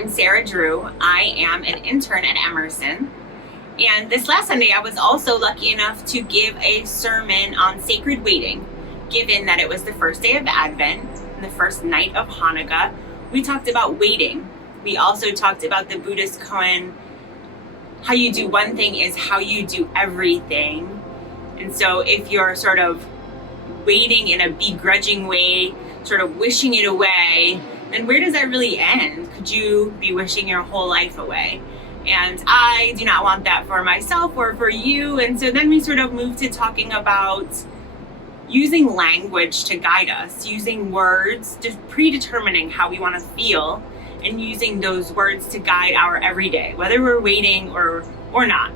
I'm Sara Drew. I am an intern at Emerson. And this last Sunday, I was also lucky enough to give a sermon on sacred waiting, given that it was the first day of Advent and the first night of Hanukkah. We talked about waiting. We also talked about the Buddhist koan, how you do one thing is how you do everything. And so if you're sort of waiting in a begrudging way, sort of wishing it away, then where does that really end? Could you be wishing your whole life away? And I do not want that for myself or for you. And so then we sort of moved to talking about using language to guide us, using words, just predetermining how we want to feel, and using those words to guide our everyday, whether we're waiting or not.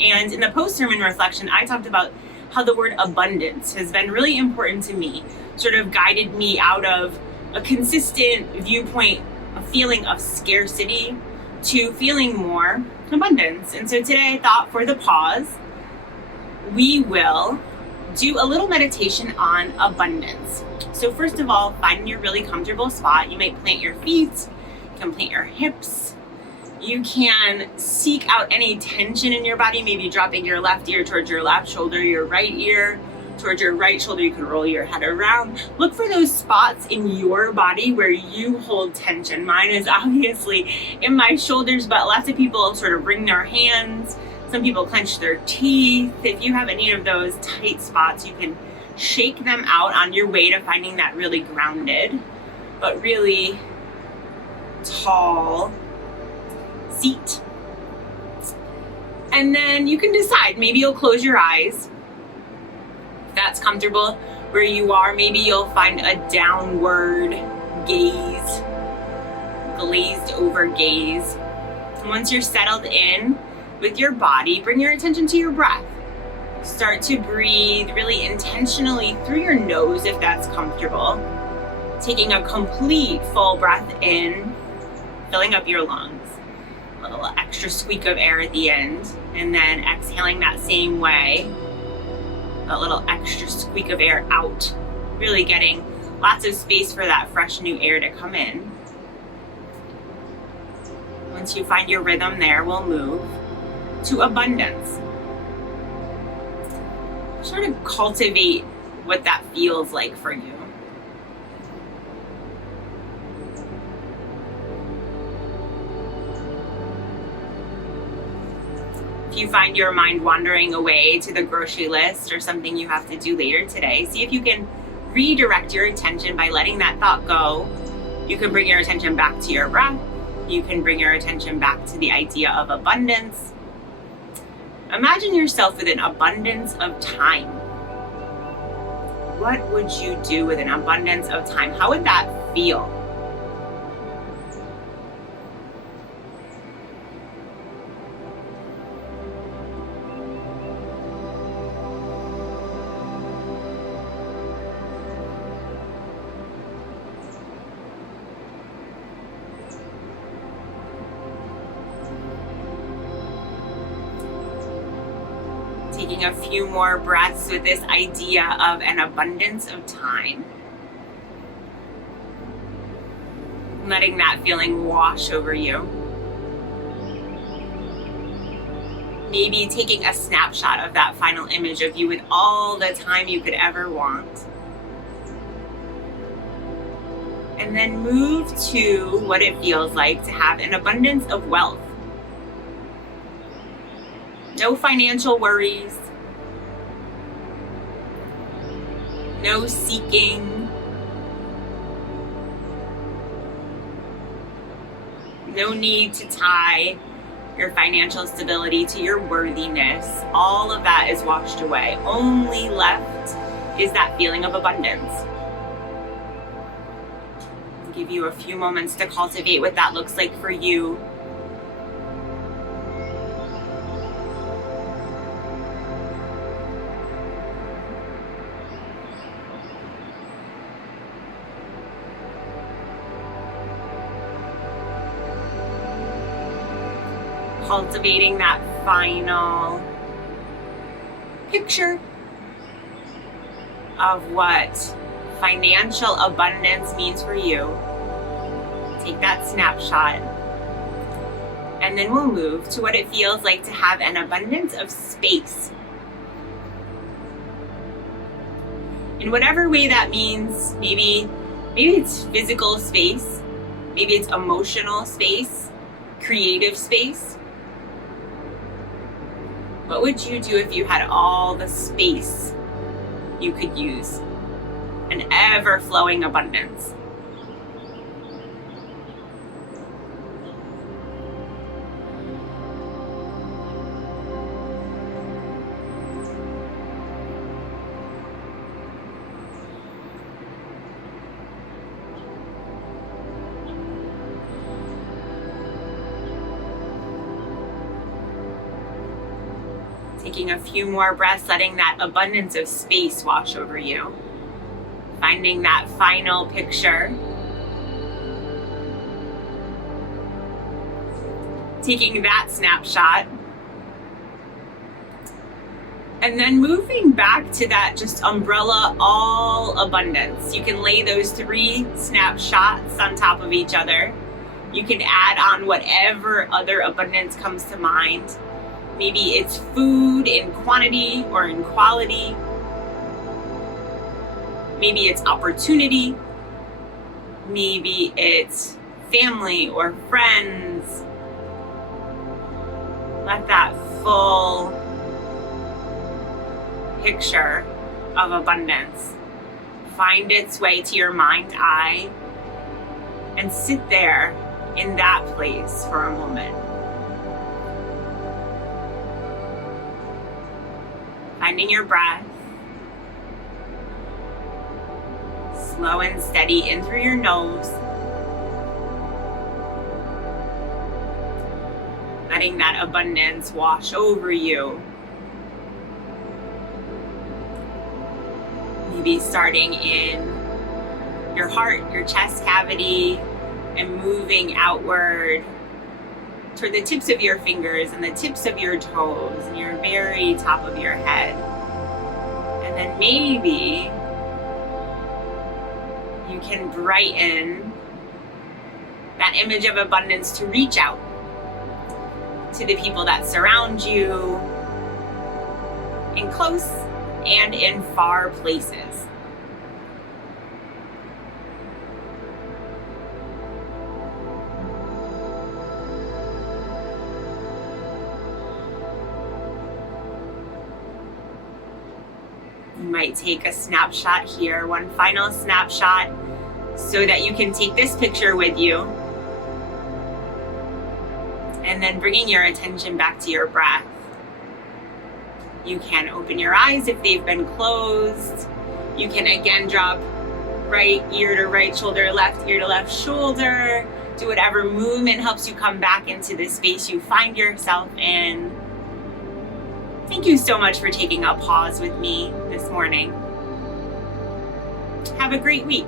And in the post-sermon reflection, I talked about how the word abundance has been really important to me, sort of guided me out of a consistent viewpoint, a feeling of scarcity, to feeling more abundance. And so today I thought for the pause, we will do a little meditation on abundance. So first of all, find your really comfortable spot. You might plant your feet, you can plant your hips. You can seek out any tension in your body, maybe dropping your left ear towards your left shoulder, your right ear towards your right shoulder. You can roll your head around. Look for those spots in your body where you hold tension. Mine is obviously in my shoulders, but lots of people sort of wring their hands. Some people clench their teeth. If you have any of those tight spots, you can shake them out on your way to finding that really grounded, but really tall seat. And then you can decide, maybe you'll close your eyes. If that's comfortable where you are, maybe you'll find a downward gaze, glazed over gaze. And once you're settled in with your body, bring your attention to your breath. Start to breathe really intentionally through your nose if that's comfortable. Taking a complete full breath in, filling up your lungs. A little extra squeak of air at the end, and then exhaling that same way. A little extra squeak of air out. Really getting lots of space for that fresh new air to come in. Once you find your rhythm there, we'll move to abundance. Sort of cultivate what that feels like for you. If you find your mind wandering away to the grocery list or something you have to do later today, see if you can redirect your attention by letting that thought go. You can bring your attention back to your breath. You can bring your attention back to the idea of abundance. Imagine yourself with an abundance of time. What would you do with an abundance of time? How would that feel? Taking a few more breaths with this idea of an abundance of time. Letting that feeling wash over you. Maybe taking a snapshot of that final image of you with all the time you could ever want. And then move to what it feels like to have an abundance of wealth. No financial worries. No seeking. No need to tie your financial stability to your worthiness. All of that is washed away. Only left is that feeling of abundance. I'll give you a few moments to cultivate what that looks like for you. Cultivating that final picture of what financial abundance means for you. Take that snapshot And then we'll move to what it feels like to have an abundance of space. In whatever way that means, maybe it's physical space, maybe it's emotional space, creative space. What would you do if you had all the space you could use? An ever-flowing abundance. Taking a few more breaths, letting that abundance of space wash over you. Finding that final picture. Taking that snapshot. And then moving back to that just umbrella all abundance. You can lay those 3 snapshots on top of each other. You can add on whatever other abundance comes to mind. Maybe it's food in quantity or in quality. Maybe it's opportunity. Maybe it's family or friends. Let that full picture of abundance find its way to your mind's eye and sit there in that place for a moment. Finding your breath. Slow and steady in through your nose. Letting that abundance wash over you. Maybe starting in your heart, your chest cavity, and moving outward toward the tips of your fingers and the tips of your toes and your very top of your head. And then maybe you can brighten that image of abundance to reach out to the people that surround you in close and in far places. You might take a snapshot here, one final snapshot, so that you can take this picture with you. And then bringing your attention back to your breath. You can open your eyes if they've been closed. You can again drop right ear to right shoulder, left ear to left shoulder. Do whatever movement helps you come back into the space you find yourself in. Thank you so much for taking a pause with me this morning. Have a great week.